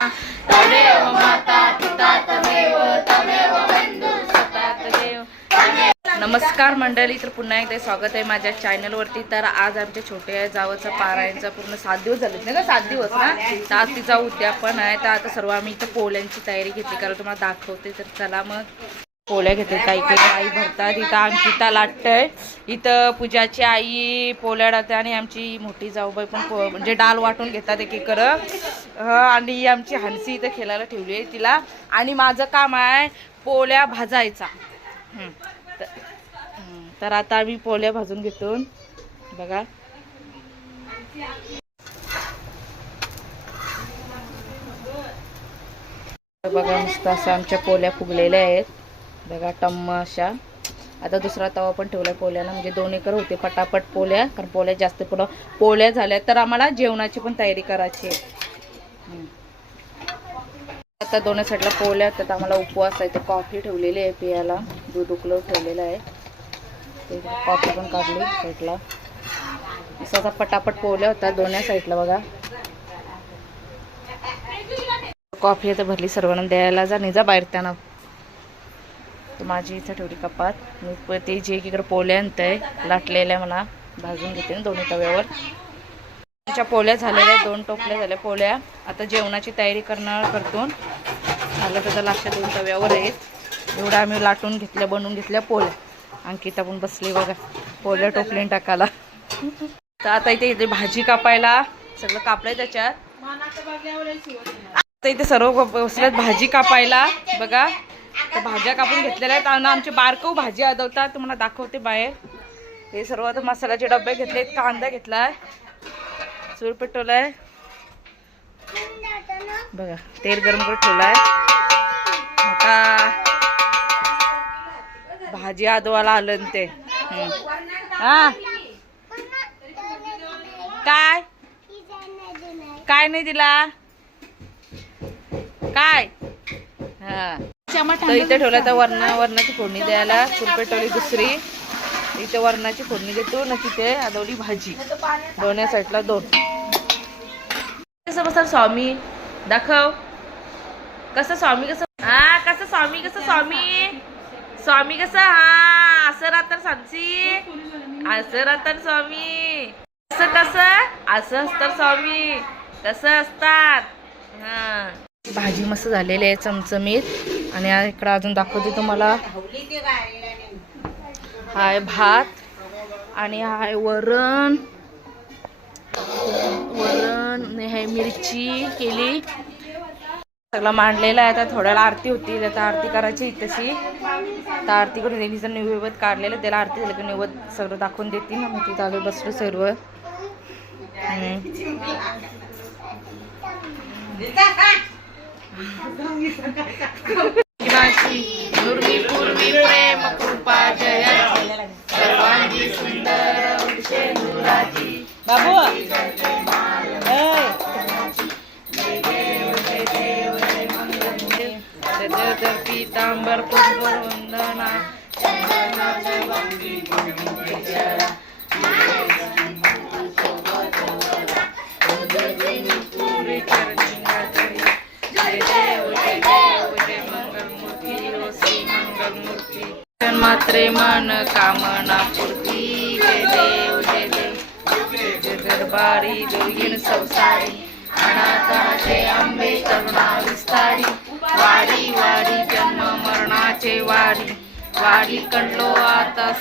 तदेव माता पिता तमेव तमेव बंधू सखा तदेव। नमस्कार मंडळी, तर पुन्हा एकदा स्वागत आहे माझ्या चॅनलवरती। तर आज आमच्या छोट्या जावचा पारायणचा पूर्ण 7 दिवस झालेत ना, 7 दिवस ना, तर आज तिचा उद्यापन आहे। तर आता सर्व आम्ही इथं पोळ्यांची तयारी घेतली, कारण तुम्हाला दाखवते। तर चला मग पोळ्या घेते, काही आई भरतात, इथं अंकिता लाटतंय, इथं पूजाची आई पोळ्या लाटते आणि आमची मोठी जाऊबाई पण म्हणजे डाल वाटून घेतात एक एक आणि आमची हंसी इथं खेळायला ठेवली आहे तिला। आणि माझं काम आहे पोळ्या भाजायचा। तर आता आम्ही पोळ्या भाजून घेतो बघा। बघा मस्त असं आमच्या पोळ्या फुगलेल्या आहेत बघा, टम्म अशा। आता दुसरा तवा पण ठेवलाय पोळ्याला, म्हणजे 2 एकर होते पटापट पोळ्या, कारण पोळ्या जास्त पोळ्या झाल्या तर आम्हाला जेवणाची पण तयारी करायची आहे। आता दोन्ही साईडला पोळ्या, तर आम्हाला उपवास आहे, तर कॉफी ठेवलेली आहे पियाला, दूध उकळून ठेवलेलं आहे, ते कॉफी पण काढली साईडला। असा पटापट पोळ्या होता दोन्ही साईडला बघा। कॉफी आता भरली, सर्वांना द्यायला जा, निजा बाहेर त्यांना। तर माझी इथं ठेवली कपात, मी ते जे इकडे पोळ्या आणतंय लाटलेल्या मला भाजून घेते ना दोन्ही तव्यावर। आमच्या पोळ्या झालेल्या, 2 टोपल्या झाल्या पोळ्या। आता जेवणाची तयारी करतो झालं, तर लास्ट 2 तव्यावर आहेत। एवढं आम्ही लाटून घेतल्या, बनवून घेतल्या पोळ्या। अंकिता पण बसली बघा पोळ्या टोपलीन टाकायला। तर आता इथे भाजी कापायला सगळं कापलंय त्याच्यात, आता इथे सर्व बसल्यात भाजी कापायला बघा। तर भाज्या कापून घेतलेल्या आहेत आणि आमचे बारकाऊ भाजी आदवतात, तुम्हाला दाखवते बाहेर। हे सर्व आता मसाल्याचे डबे घेतलेत, कांदा घेतलाय, सूर पेटवलाय बघा, तेल गरम करून ठेवलाय। आता भाजी आदवाला आलं ते हा काय काय नाही दिला काय हा। तर इथे ठेवला तर वरणाची फोडणी द्यायला, सूर पेटवली दुसरी, इथे वरणाची फोडणी देतो ना, तिथे आदवली भाजी, दोन्ही साईडला 2। कसं बसा स्वामी दाखव, कसं स्वामी, कसं हा, कसं स्वामी, कसं स्वामी, स्वामी कसं, हा असं राहतात सांची, असं राहतात स्वामी, कसं कसं असं असतात स्वामी, कसं असतात हा। भाजी मस्त झालेली आहे चमचमीत। आणि इकडं अजून दाखवते तुम्हाला, हाय भात आणि हाय वरण, हे मिरची केली, सगळं मांडलेलं आहे। आता थोड्याला आरती होती, आता आरती करायची तशी, तर आरती करून देवीचं नैवेद्य काढलेलं, त्याला आरती झाली की नैवेद्य सगळं दाखवून देते ना। मग तिथं आलो बसलो सर्व। पूर्वी पूर्वी प्रेम कृपा जय, सर्वांगी सुंदर शेंदुराची बाबू पीतांबर पुष्पर वंदना मात्रे मन कामना पूर्ती, जय देव जय देव, दरबारी दुर्गीन संसारी, अनाथाचे आंबे करुणा विस्तारी, वाडी वाडी जन्म मरणाचे वाडी, वाडी कंडलो आता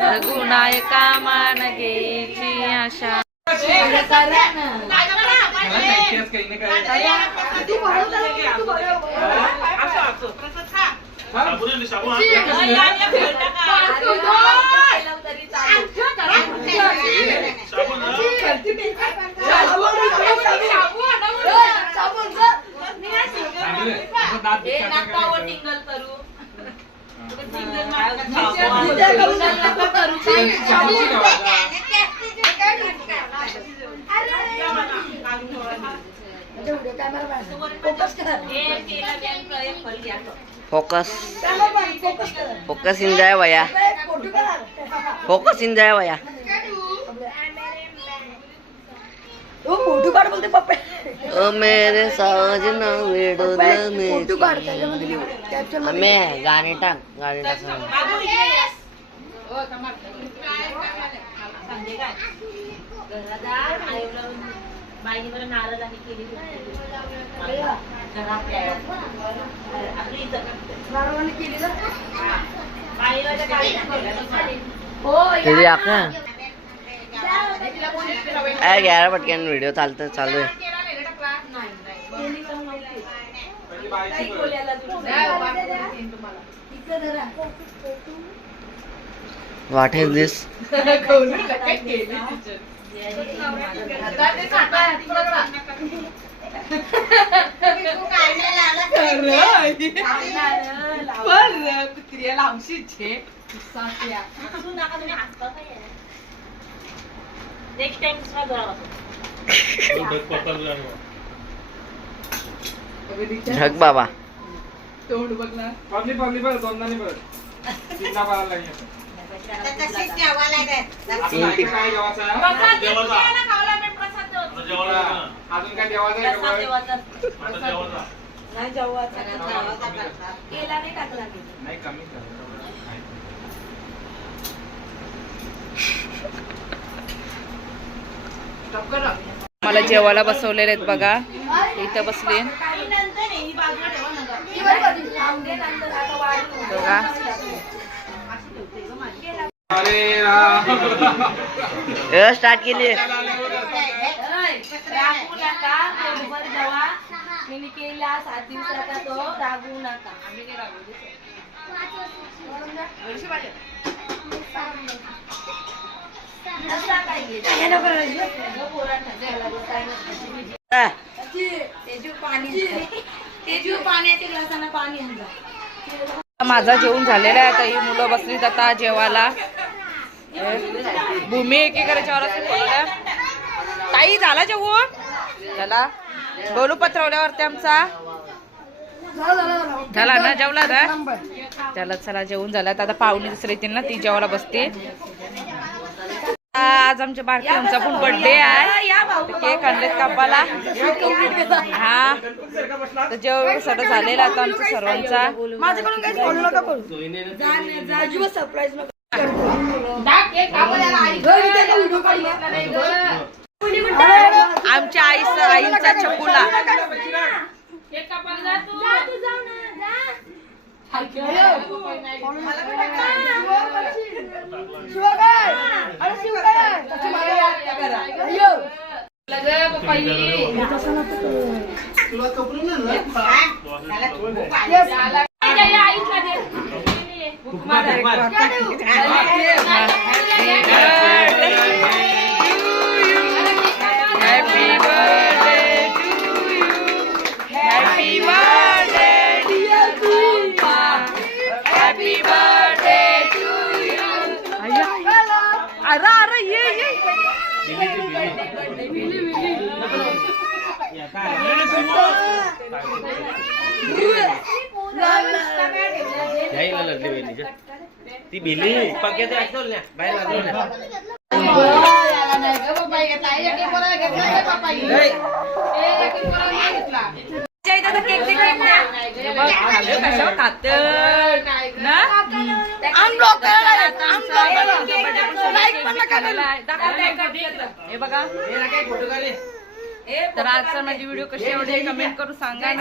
रघुनायका मान घ्यायची आशा. फोकस फोकस इन जाए भैया, फोकस इन जाए भैया. फोटो काढ बोलते पप्पे. ओ मेरे साजना वेडोला में फोटो काढ त्याच्यामध्ये कॅप्शन मैं गाणे टाक तुझी आका ग्यारह पटकन व्हिडिओ चालू आहे. What is this? ढग बाबा. तोंड बघ ना. पब्लिक बघ दोनदा नाही बघ. तीनदा बघायला लागेल. काय जेवायचं अजून काय जेवायचं आहे का? नाही जेवायचा केला नाही टाकला नाही कमी मला जेवायला बसवलेले आहेत बघा. इथं बसले बघा. स्टार्ट केली. रागू नका बरोबर जेव्हा मी केला 7 दिवसाचा तो रागू नका. माझा जेवण झालेला आहे. आता ही मुलं बसलीत आता जेवायला. भूमी एकेकडे जेवायला. ताई झाला जेवण झाला. बोलू पत्रवल्यावरती आमचा झाला ना. जेवला ना. चला चला जेवण झालं. आता पाहुणे दुसरे येतील ना, ती जेवायला बसते. आज आमच्या बारकी आमचा पण बर्थडे आहे. केक आणलेत कापाला. हा तर जेवण सगळं झालेलं आता आमचं सर्वांचा. माझ्याकडून काही बोलू नका करू. सरप्राईज आमच्या आईंचा चकुला. ती भिली हे बघा. तर आजचा माझी व्हिडिओ कशी आवडली कमेंट करून सांगा.